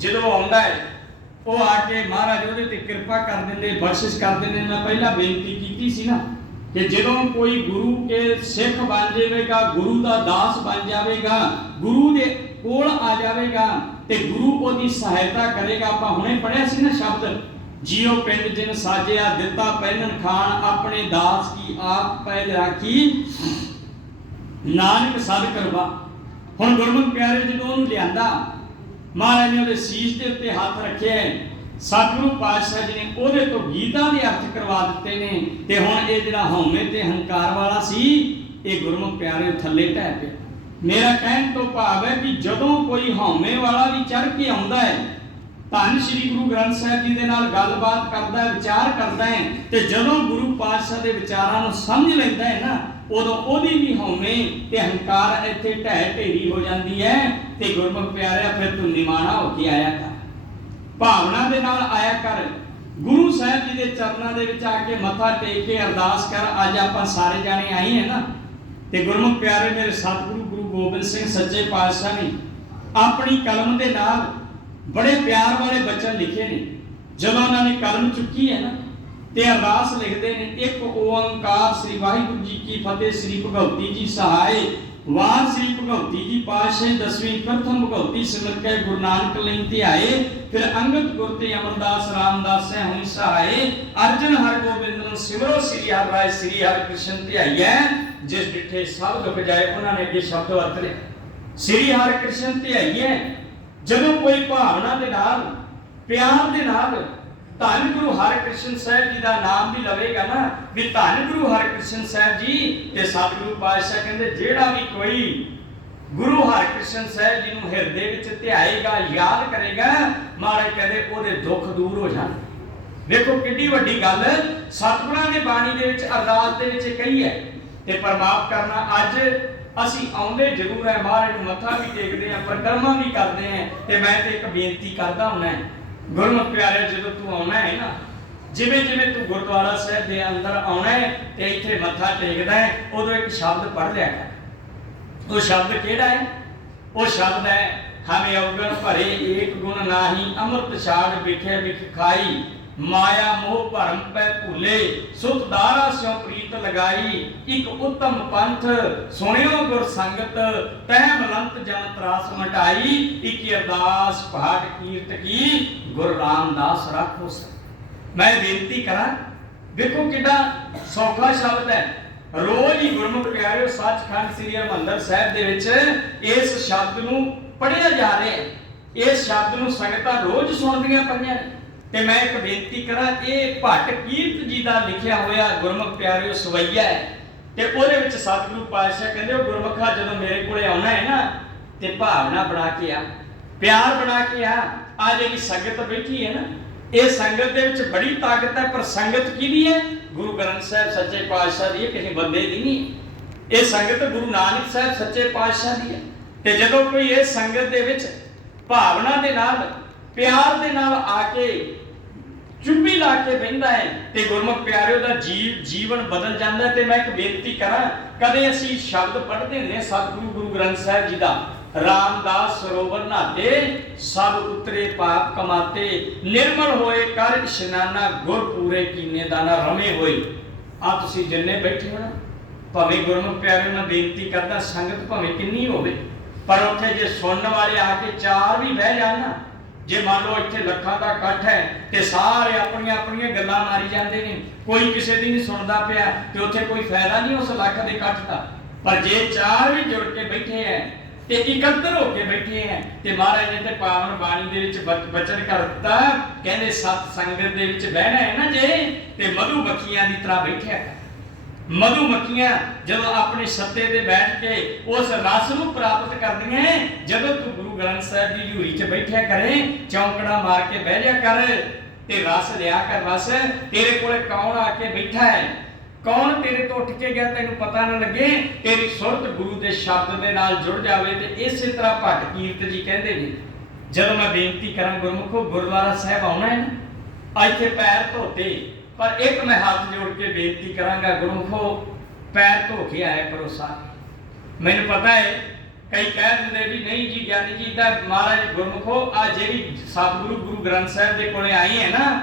ਜਦੋਂ ਆਉਂਦਾ ਹੈ, ਉਹ ਆ ਕੇ ਮਹਾਰਾਜ ਉਹਦੇ ਤੇ ਕਿਰਪਾ ਕਰ ਦਿੰਦੇ, ਬਖਸ਼ਿਸ਼ ਕਰ ਦਿੰਦੇ। ਮੈਂ ਪਹਿਲਾਂ ਬੇਨਤੀ ਕੀਤੀ ਸੀ ਨਾ ਕਿ ਜਦੋਂ ਕੋਈ ਗੁਰੂ ਕੇ ਸਿੱਖ ਬਣ ਜਾਵੇਗਾ, ਗੁਰੂ ਦਾ ਦਾਸ ਬਣ ਜਾਵੇਗਾ, ਗੁਰੂ ਦੇ ਕੋਲ ਆ ਜਾਵੇਗਾ ਤੇ ਗੁਰੂ ਉਹਦੀ ਸਹਾਇਤਾ ਕਰੇਗਾ। ਆਪਾਂ ਹੁਣੇ ਪੜਿਆ ਸੀ ਨਾ ਸ਼ਬਦ ਜਿਉ ਪਿੰਡ ਜਿਨ ਸਾਜਿਆ, ਦਿੱਤਾ ਪਹਿਨਣ ਖਾਨ ਆਪਣੇ ਦਾਸ ਕੀ ਆਪ ਪੈਦ ਰਾਖੀ। ਨਾਨਕ ਸਦ ਕਰਵਾ। ਹੁਣ ਗੁਰਮੁਖ ਪਿਆਰੇ, ਜਦੋਂ ਉਹਨੂੰ ਲਿਆਂਦਾ ਮਹਾਰਾਜ ਨੇ ਉਹਦੇ ਸੀਸ ਦੇ ਉੱਤੇ ਹੱਥ ਰੱਖਿਆ ਸਤਿਗੁਰੂ ਪਾਤਸ਼ਾਹ ਜੀ ਨੇ ਉਹਦੇ ਤੋਂ ਗੀਤਾਂ ਦੇ ਅਰਥ ਕਰਵਾ ਦਿੱਤੇ ਨੇ। ਤੇ ਹੁਣ ਇਹ ਜਿਹੜਾ ਹਉਮੈ ਤੇ ਹੰਕਾਰ ਵਾਲਾ ਸੀ, ਇਹ ਗੁਰਮੁਖ ਪਿਆਰੇ ਥੱਲੇ ਢਹਿ ਪਿਆ। ਮੇਰਾ ਕਹਿਣ ਤੋਂ ਭਾਵ ਹੈ ਕਿ ਜਦੋਂ ਕੋਈ ਹਉਮੈ ਵਾਲਾ ਵੀ ਚੜ ਕੇ ਆਉਂਦਾ ਹੈ ਧੰਨ ਸ਼੍ਰੀ ਗੁਰੂ ਗ੍ਰੰਥ ਸਾਹਿਬ ਜੀ ਦੇ ਨਾਲ ਗੱਲਬਾਤ ਕਰਦਾ ਹੈ ਵਿਚਾਰ ਕਰਦਾ ਹੈ ਤੇ ਜਦੋਂ ਗੁਰੂ ਪਾਤਸ਼ਾਹ ਦੇ ਵਿਚਾਰਾਂ ਨੂੰ ਸਮਝ ਲੈਂਦਾ ਹੈ ਨਾ, ਉਦੋਂ ਉਹਦੀ ਵੀ ਹਉਮੈ ਤੇ ਹੰਕਾਰ ਇੱਥੇ ਢਹਿ ਢੇਰੀ ਹੋ ਜਾਂਦੀ ਹੈ ਤੇ ਗੁਰਮੁਖ ਪਿਆਰਿਆ, ਫਿਰ ਤੂੰ ਨਿਮਾਣਾ ਹੋ ਕੇ ਆਇਆ ਕਰ। ਭਾਵਨਾ ਦੇ ਨਾਲ ਆਇਆ ਕਰ। ਗੁਰੂ ਸਾਹਿਬ ਜੀ ਦੇ ਚਰਨਾਂ ਦੇ ਵਿੱਚ ਆ ਕੇ ਮੱਥਾ ਟੇਕ ਕੇ ਅਰਦਾਸ ਕਰ, ਅੱਜ ਆਪਾਂ ਸਾਰੇ ਜਾਣੇ ਆਏ ਹਾਂ ਨਾ, ਤੇ ਗੁਰਮੁਖ ਪਿਆਰੇ ਮੇਰੇ ਸਤਿਗੁਰੂ ਗੁਰੂ ਗੋਬਿੰਦ ਸਿੰਘ ਸੱਚੇ ਪਾਤਸ਼ਾਹ ਨੇ ਆਪਣੀ ਕਲਮ ਦੇ ਨਾਲ ਬੜੇ ਪਿਆਰ ਵਾਲੇ ਬਚਨ ਲਿਖੇ ਨੇ। ਜਦੋਂ ਉਹਨਾਂ ਨੇ ਕਲਮ ਚੁੱਕੀ ਹੈ ਨਾ, ਤੇ ਅਰਦਾਸ ਲਿਖਦੇ ਨੇ, ਇੱਕ ਓੰਕਾਰ ਸ੍ਰੀ ਵਾਹਿਗੁਰੂ ਜੀ ਕੀ ਫਤਿਹ, ਸ੍ਰੀ ਭਗਵਤੀ ਜੀ ਸਹਾਇ ਵਾਰ ਸ੍ਰੀ ਭਗਵਤੀ ਜੀ ਪਾਤਸ਼ਾਹ, ਦਸਵੀਂ ਪ੍ਰਥਮ ਭਗਵਤੀ ਸਿਮਰ ਕੇ ਗੁਰੂ ਨਾਨਕ ਲਈ ਧਿਆਏ। ਫਿਰ ਅੰਗਦ ਗੁਰ ਤੇ ਅਮਰਦਾਸ ਰਾਮਦਾਸ ਹੈ ਹੋਈ ਸਹਾਇ ਅਰਜਨ ਹਰ ਗੋਬਿੰਦ ਨੂੰ ਸਿਮਰੋ, ਸ੍ਰੀ ਹਰਿ ਰਾਏ, ਸ੍ਰੀ ਹਰਿ ਕ੍ਰਿਸ਼ਨ ਧਿਆਈਐ। ਜਿਸ ਡਿਠੇ ਸਭ ਦੁਖ ਜਾਏ, ਉਹਨਾਂ ਨੇ ਅੱਗੇ ਸ਼ਬਦ ਵਰਤ ਲਿਆ। ਸ੍ਰੀ ਹਰਿ ਕ੍ਰਿਸ਼ਨ ਧਿਆਈਐ। ਜਦੋਂ ਕੋਈ ਭਾਵਨਾ ਦੇ ਨਾਲ, ਪਿਆਰ ਦੇ ਨਾਲ ਧੰਨ ਗੁਰੂ ਹਰਿਕ੍ਰਿਸ਼ਨ ਸਾਹਿਬ ਜੀ ਦਾ ਨਾਮ ਵੀ ਲਵੇਗਾ ਨਾ, ਵੀ ਧੰਨ ਗੁਰੂ ਹਰਿਕ੍ਰਿਸ਼ਨ ਸਾਹਿਬ ਜੀ ਤੇ ਸਤਿਗੁਰੂ ਪਾਤਸ਼ਾਹ ਕਹਿੰਦੇ, ਜਿਹੜਾ ਵੀ ਕੋਈ ਗੁਰੂ ਹਰਿਕ੍ਰਿਸ਼ਨ ਸਾਹਿਬ ਜੀ ਨੂੰ ਹਿਰਦੇ ਵਿੱਚ ਧਿਆਏਗਾ, ਯਾਦ ਕਰੇਗਾ, ਮਹਾਰਾਜ ਕਹਿੰਦੇ, ਉਹਦੇ ਦੁੱਖ ਦੂਰ ਹੋ ਜਾਣ। ਵੇਖੋ ਕਿੰਨੀ ਵੱਡੀ ਗੱਲ, ਸਤਿਗੁਰਾਂ ਦੀ ਬਾਣੀ ਦੇ ਵਿੱਚ ਅਰਦਾਸ ਦੇ ਵਿੱਚ ਕਹੀ ਹੈ, ਤੇ ਪਰਮਾਪ ਕਰਨਾ ਅੱਜ ਅਸੀਂ ਆਉਂਦੇ ਜ਼ਰੂਰ ਹੈ ਮਹਾਰਾਜ ਨੂੰ ਮੱਥਾ ਵੀ ਟੇਕਦੇ ਆ ਪਰਕਰਮਾ ਵੀ ਕਰਦੇ ਆ ਤੇ ਮੈਂ ਤੇ ਇੱਕ ਬੇਨਤੀ ਕਰਦਾ ਹੁੰਨਾ ਗੁਰਮੁਖ ਪਿਆਰੇ ਜਦੋਂ ਤੂੰ ਆਉਣਾ ਹੈ ਨਾ, ਜਿਵੇਂ ਜਿਵੇਂ ਤੂੰ ਗੁਰਦੁਆਰਾ ਸਾਹਿਬ ਦੇ ਅੰਦਰ ਆਉਣਾ ਹੈ ਤੇ ਇੱਥੇ ਮੱਥਾ ਟੇਕਦਾ ਹੈ, ਉਦੋਂ ਇੱਕ ਸ਼ਬਦ ਪੜ੍ਹ ਲਿਆ ਕਰ। ਉਹ ਸ਼ਬਦ ਕਿਹੜਾ ਹੈ? ਉਹ ਸ਼ਬਦ ਹੈ, ਹਮੇ ਔਗਣ ਭਰੇ ਏਕ ਗੁਣ ਨਾਹੀ, ਅੰਮ੍ਰਿਤ ਛਾੜ ਵਿਖੇ ਵਿਖ ਖਾਈ। ਮਾਇਆ ਮੋਹ ਭਰਮ ਪੈ ਭੁੱਲੇ ਸੁਤ ਦਾਰਾ ਸਿਉ ਪ੍ਰੀਤ ਲਗਾਈ, ਇੱਕ ਉਤਮ ਪੰਥ ਸੁਣਿਓ ਗੁਰ ਸੰਗਤ, ਤਹਿ ਮਲੰਤ ਜਨ ਤਰਾਸ ਮਟਾਈ, ਇੱਕ ਅਰਦਾਸ ਪਾਠ ਕੀਰਤ ਕੀ, ਗੁਰ ਰਾਮਦਾਸ ਰਾਖੋ ਸ ਮੈਂ ਬੇਨਤੀ ਕਰਾਂ, ਦੇਖੋ ਕਿੱਡਾ ਸੌਖਾ ਸ਼ਬਦ ਹੈ। ਰੋਜ਼ ਹੀ ਗੁਰਮੁਖ ਪਿਆਰਿਓ, ਸੱਚਖੰਡ ਸ੍ਰੀ ਹਰਿਮੰਦਰ ਸਾਹਿਬ ਦੇ ਵਿੱਚ ਇਸ ਸ਼ਬਦ ਨੂੰ ਪੜ੍ਹਿਆ ਜਾ ਰਿਹਾ ਹੈ। ਇਸ ਸ਼ਬਦ ਨੂੰ ਸੰਗਤਾਂ ਰੋਜ਼ ਸੁਣਦੀਆਂ ਪਈਆਂ ਨੇ। ਤੇ ਮੈਂ ਇੱਕ ਬੇਨਤੀ ਕਰਾਂ, ਇਹ ਭੱਟ ਕੀਰਤ ਜੀ ਦਾ ਲਿਖਿਆ ਹੋਇਆ ਗੁਰਮੁਖ ਪਿਆਰਿਓ ਸਵਈਆ ਹੈ। ਤੇ ਉਹਦੇ ਵਿੱਚ ਸਤਿਗੁਰੂ ਪਾਤਸ਼ਾਹ ਕਹਿੰਦੇ, ਉਹ ਗੁਰਮੁਖਾ ਜਦੋਂ ਮੇਰੇ ਕੋਲੇ ਆਉਣਾ ਹੈ ਨਾ, ਤੇ ਭਾਵਨਾ ਬਣਾ ਕੇ ਆ, ਪਿਆਰ ਬਣਾ ਕੇ ਆ। ਆ ਜਿਹੜੀ ਸੰਗਤ ਬੈਠੀ ਹੈ ਨਾ, ਇਹ ਸੰਗਤ ਦੇ ਵਿੱਚ ਬੜੀ ਤਾਕਤ ਹੈ, ਪਰ ਸੰਗਤ ਕਿਹਦੀ ਹੈ? ਗੁਰੂ ਗ੍ਰੰਥ ਸਾਹਿਬ ਸੱਚੇ ਪਾਤਸ਼ਾਹ ਦੀ ਹੈ, ਕਿਸੇ ਬੰਦੇ ਦੀ ਨਹੀਂ ਇਹ ਸੰਗਤ ਗੁਰੂ ਨਾਨਕ ਸਾਹਿਬ ਸੱਚੇ ਪਾਤਸ਼ਾਹ ਦੀ ਹੈ। ਤੇ ਜਦੋਂ ਕੋਈ ਇਹ ਸੰਗਤ ਦੇ ਵਿੱਚ ਭਾਵਨਾ ਦੇ ਨਾਲ, ਪਿਆਰ ਦੇ ਨਾਲ ਆ ਕੇ ਚੁੱਪੀ ਲਾ ਕੇ ਬਹਿੰਦਾ ਹੈ ਤੇ ਗੁਰਮੁਖ ਪਿਆਰਿਓ ਦਾ ਜੀਵ ਜੀਵਨ ਬਦਲ ਜਾਂਦਾ ਤੇ ਮੈਂ ਇੱਕ ਬੇਨਤੀ ਕਰਾਂ, ਕਦੇ ਅਸੀਂ ਸ਼ਬਦ ਪੜ੍ਹਦੇ ਨੇ ਸਤਿਗੁਰੂ ਗੁਰੂ ਗ੍ਰੰਥ ਸਾਹਿਬ ਜੀ ਦਾ, ਰਾਮਦਾਸ ਸਰੋਵਰ ਨਾਤੇ ਸਭ ਉਤਰੇ ਪਾਪ ਕਮਾਤੇ, ਨਿਰਮਲ ਹੋਏ ਕਰ ਇਸ਼ਨਾਨਾ ਗੁਰ ਪੂਰੇ ਕੀਨੇ ਦਾਨਾ ਰਮੇ ਹੋਏ। ਆ ਤੁਸੀਂ ਜਿੰਨੇ ਬੈਠੇ ਹੋ ਨਾ, ਭਾਵੇਂ ਗੁਰਮੁਖ ਪਿਆਰੇ ਮੈਂ ਬੇਨਤੀ ਕਰਦਾ, ਸੰਗਤ ਭਾਵੇਂ ਕਿੰਨੀ ਹੋਵੇ, ਪਰ ਉੱਥੇ ਜੇ ਸੁਣਨ ਵਾਲੇ ਆ ਕੇ ਚਾਰ ਵੀ ਬਹਿ ਜਾਣ ਨਾ ਜੇ ਮੰਨ ਲਓ ਇੱਥੇ ਲੱਖਾਂ ਦਾ ਇਕੱਠ ਹੈ ਤੇ ਸਾਰੇ ਆਪਣੀਆਂ ਆਪਣੀਆਂ ਗੱਲਾਂ ਮਾਰੀ ਜਾਂਦੇ ਨੇ, ਕੋਈ ਕਿਸੇ ਦੀ ਨਹੀਂ ਸੁਣਦਾ ਪਿਆ ਤੇ ਉੱਥੇ ਕੋਈ ਫਾਇਦਾ ਨਹੀਂ ਉਸ ਲੱਖ ਦੇ ਇਕੱਠ ਦਾ। ਪਰ ਜੇ ਚਾਰ ਵੀ ਜੁੜ ਕੇ ਬੈਠੇ ਐ ਤੇ ਇਕੱਤਰ ਹੋ ਕੇ ਬੈਠੇ ਐ ਤੇ ਮਹਾਰਾਜ ਨੇ ਤੇ ਪਾਵਨ ਬਾਣੀ ਦੇ ਵਿੱਚ ਬਚ- ਬਚਨ ਕਰ ਦਿੱਤਾ, ਕਹਿੰਦੇ ਸਤ ਸੰਗਤ ਦੇ ਵਿੱਚ ਬਹਿਣਾ ਹੈ ਨਾ ਜੇ, ਤੇ ਮਧੂ ਮੱਖੀਆਂ ਦੀ ਤਰ੍ਹਾਂ ਬੈਠਿਆ ਕਰ। ਮਧੂ ਮੱਖੀਆਂ ਜਦੋਂ ਆਪਣੇ ਸੱਤੇ ਤੇ ਬੈਠ ਕੇ ਉਸ ਰਸ ਨੂੰ ਪ੍ਰਾਪਤ ਕਰਦੀਆਂ ਜਦੋਂ ਤੂੰ ਗੁਰੂ ਗ੍ਰੰਥ ਸਾਹਿਬ ਦੀ ਹਜ਼ੂਰੀ 'ਚ ਬੈਠਿਆ ਕਰੇ, ਚੌਂਕੜਾ ਮਾਰ ਕੇ ਬਹਿ ਜਾ ਕਰ ਤੇ ਰਸ ਲਿਆ ਕਰ ਰਸ ਤੇਰੇ ਕੋਲੇ ਕੌਣ ਆ ਕੇ ਬੈਠਾ ਹੈ ਕੌਣ ਤੇਰੇ ਤੋਂ ਉੱਠ ਕੇ ਗਿਆ ਤੈਨੂੰ ਪਤਾ ਨਾ ਲੱਗੇ? ਤੇਰੀ ਸੁਰਤ ਗੁਰੂ ਦੇ ਸ਼ਬਦ ਦੇ ਨਾਲ ਜੁੜ ਜਾਵੇ ਤੇ ਇਸੇ ਤਰ੍ਹਾਂ ਭੱਟ ਕੀਰਤ ਜੀ ਕਹਿੰਦੇ ਨੇ, ਜਦੋਂ ਮੈਂ ਬੇਨਤੀ ਕਰਾਂ ਗੁਰਮੁਖੋ, ਗੁਰਦੁਆਰਾ ਸਾਹਿਬ ਆਉਣਾ ਹੈ ਨਾ, ਇੱਥੇ ਪੈਰ ਧੋਤੇ ਪਰ ਇੱਕ ਮੈਂ ਹੱਥ ਜੋੜ ਕੇ ਬੇਨਤੀ ਕਰਾਂਗਾ ਗੁਰਮੁਖੋ ਪੈਰ ਧੋ ਕੇ ਆਇਆ ਕਰੋ ਸਾਰੇ। ਮੈਨੂੰ ਪਤਾ ਹੈ, ਕਈ ਕਹਿ ਦਿੰਦੇ ਵੀ ਨਹੀਂ ਜੀ, ਗਿਆਨੀ ਜੀ, ਤਾਂ ਮਹਾਰਾਜ ਗੁਰਮੁਖੋ, ਆ ਜਿਹੜੀ ਸਤਿਗੁਰੂ ਗੁਰੂ ਗ੍ਰੰਥ ਸਾਹਿਬ ਦੇ ਕੋਲੇ ਆਈ ਹੈ ਨਾ